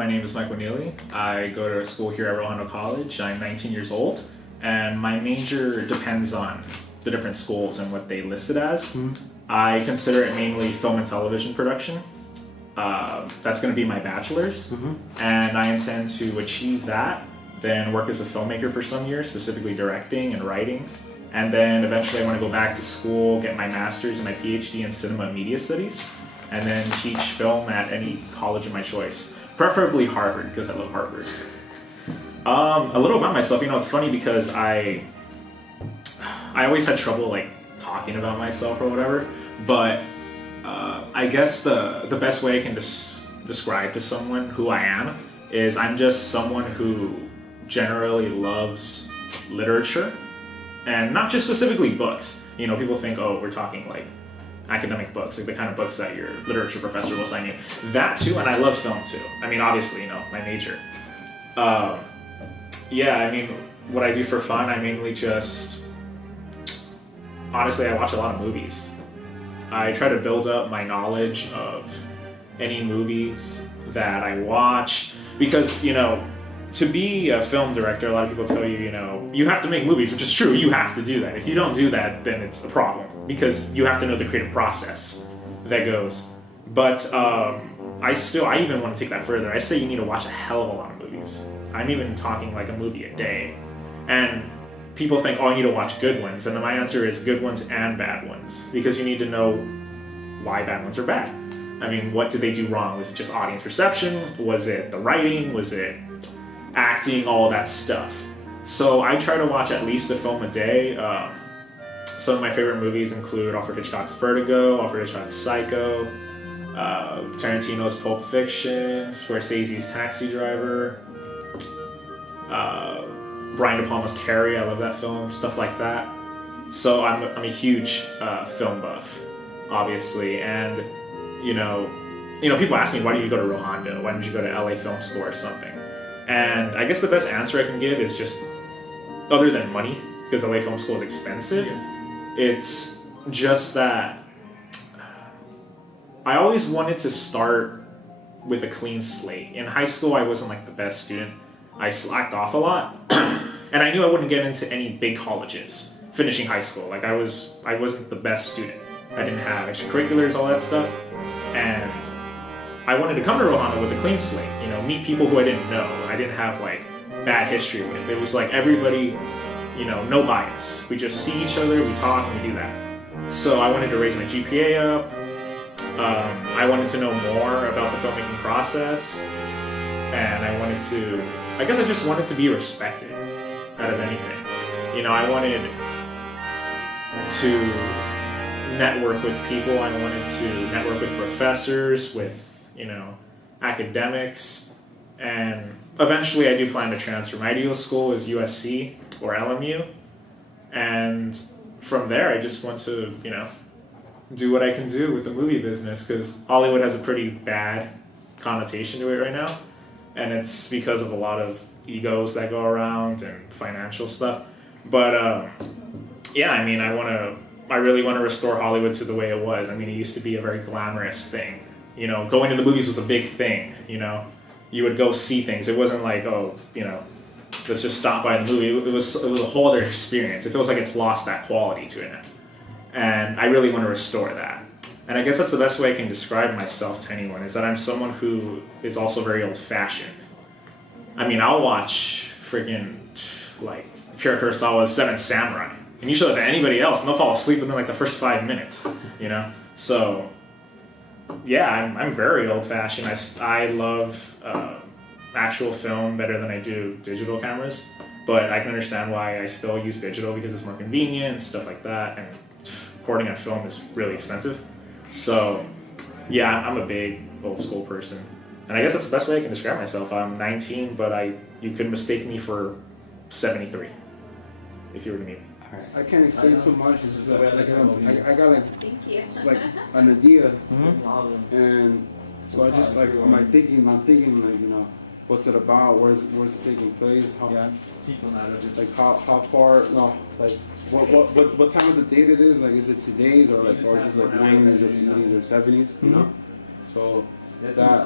my name is Michael Neely. I go to school here at Rolando College. I'm 19 years old, and my major depends on the different schools and what they list it as. I consider it mainly film and television production. That's going to be my bachelor's, and I intend to achieve that, then work as a filmmaker for some years, specifically directing and writing, and then eventually I want to go back to school, get my master's and my PhD in cinema and media studies, and then teach film at any college of my choice, preferably Harvard, because I love Harvard. A little about myself, it's funny because I always had trouble like talking about myself or whatever, but I guess the best way I can describe to someone who I am is I'm just someone who generally loves literature, and not just specifically books. People think, oh, we're talking like academic books, like the kind of books that your literature professor will assign you. That too, and I love film too. Obviously, my major. What I do for fun, I mainly just, honestly, I watch a lot of movies. I try to build up my knowledge of any movies that I watch, because, to be a film director, a lot of people tell you, you have to make movies, which is true, you have to do that. If you don't do that, then it's a problem, because you have to know the creative process that goes. But I even want to take that further. I say you need to watch a hell of a lot of movies. I'm even talking like a movie a day. And people think, oh, I need to watch good ones. And then my answer is good ones and bad ones, because you need to know why bad ones are bad. What did they do wrong? Was it just audience reception? Was it the writing? Was it acting? All that stuff. So I try to watch at least a film a day. Some of my favorite movies include Alfred Hitchcock's Vertigo, Alfred Hitchcock's Psycho, Tarantino's Pulp Fiction, Scorsese's Taxi Driver, Brian De Palma's Carrie. I love that film, stuff like that. So I'm a huge film buff, obviously, and people ask me, why did you go to Rolando? Why didn't you go to LA Film School or something? And I guess the best answer I can give is just, other than money, because LA Film School is expensive, it's just that I always wanted to start with a clean slate. In high school, I wasn't like the best student. I slacked off a lot, and I knew I wouldn't get into any big colleges finishing high school. Like I wasn't the best student. I didn't have extracurriculars, all that stuff, and I wanted to come to Rolando with a clean slate, meet people who I didn't know. I didn't have like bad history with. It was like everybody, no bias. We just see each other, we talk, and we do that. So I wanted to raise my GPA up. I wanted to know more about the filmmaking process, and I just wanted to be respected out of anything. I wanted to network with people. I wanted to network with professors, with academics, and eventually I do plan to transfer. My ideal school is USC or LMU, and from there I just want to do what I can do with the movie business, because Hollywood has a pretty bad connotation to it right now, and it's because of a lot of egos that go around and financial stuff. But I really want to restore Hollywood to the way it was. It used to be a very glamorous thing. Going to the movies was a big thing. You would go see things. It wasn't like, oh, let's just stop by the movie. It was a whole other experience. It feels like it's lost that quality to it now. And I really want to restore that. And I guess that's the best way I can describe myself to anyone, is that I'm someone who is also very old-fashioned. I'll watch freaking, like, Akira Kurosawa's Seven Samurai, and you show that to anybody else, and they'll fall asleep within, like, the first 5 minutes, So, yeah, I'm very old-fashioned. I love actual film better than I do digital cameras, but I can understand why I still use digital, because it's more convenient and stuff like that, and recording on film is really expensive. So, yeah, I'm a big old-school person. And I guess that's the best way I can describe myself. I'm 19, but you could mistake me for 73 if you were to meet me. I can't explain too much. It's just I got like an idea, and so I just I'm thinking what's it about? Where's it taking place? How far? No, like what time of the date it is? Like, is it today's or just like 90s or 80s or 70s? So that,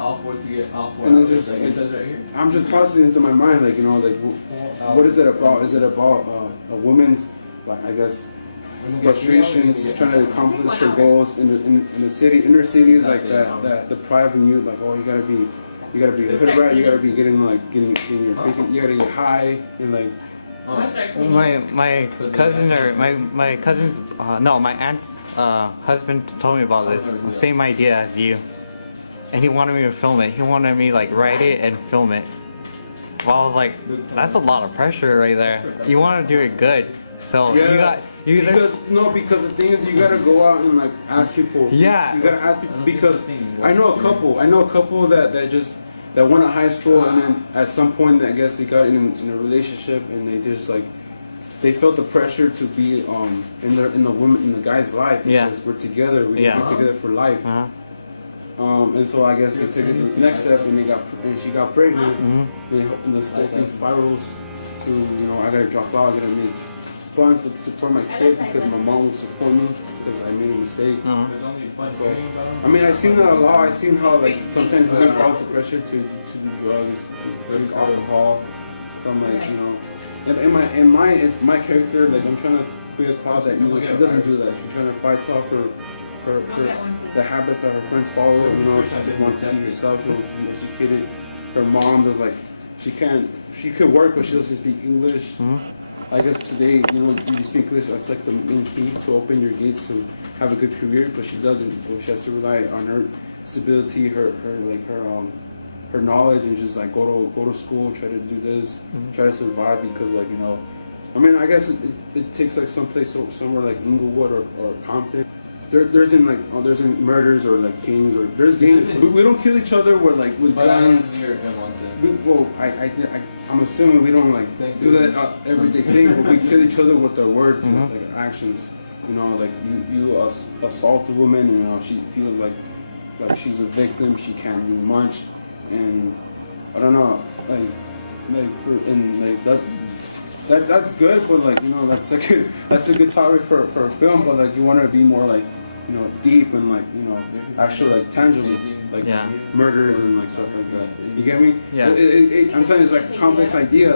and it just, I'm just processing into my mind, like, you know, like, what is it about? Is it about a woman's, like, I guess, frustrations, trying to accomplish her goals in the city, inner cities, like that depriving you, like, oh, you gotta be hood rat, you gotta be getting your freaking, you gotta get high, and like. My cousin or my cousin's no, my aunt's husband told me about this. Same idea as you, and he wanted me to film it. He wanted me like write it and film it. Well, I was like, that's a lot of pressure right there. You want to do it good, so yeah, because the thing is, you gotta go out and like ask people. Yeah, you gotta ask people, because I know a couple that went to high school, and then at some point, I guess they got in a relationship, and they just like, they felt the pressure to be in the guy's life, because we're together, we can be together for life. And so I guess they took it to the next step, and she got pregnant, and this whole thing spirals to, you know, I gotta drop out, I gotta make funds to support my kid because my mom would support me because I made a mistake. So, I mean, I've seen that a lot. I've seen how like sometimes women fall into pressure to do drugs, to drink alcohol. So I'm like, you know, and my character, like, I'm trying to be a cloud that, you know, she doesn't do that. She's trying to fight off the habits that her friends follow. You know, she just wants to be herself. She wants to be educated. Her mom is like, she could work, but she doesn't speak English. I guess today, you know, you speak English, that's like the main key to open your gates to have a good career, but she doesn't, so she has to rely on her stability, her knowledge, and just like go to school, try to do this, try to survive, because, like, you know, I mean, I guess it takes like somewhere like Inglewood or Compton. There's in murders or like gangs, or there's gangs. We don't kill each other with guns. I'm assuming we don't like do that everyday thing, but we kill each other with our words, like our actions. You know, like you assault a woman, and, you know, she feels like she's a victim. She can't do much, and I don't know, that's good, but like, you know, that's a good topic for a film, but like you want to be more like, you know, deep and like, you know, actual like tangible, like murders and like stuff like that. You get me? Yeah. I'm saying it's like a complex idea.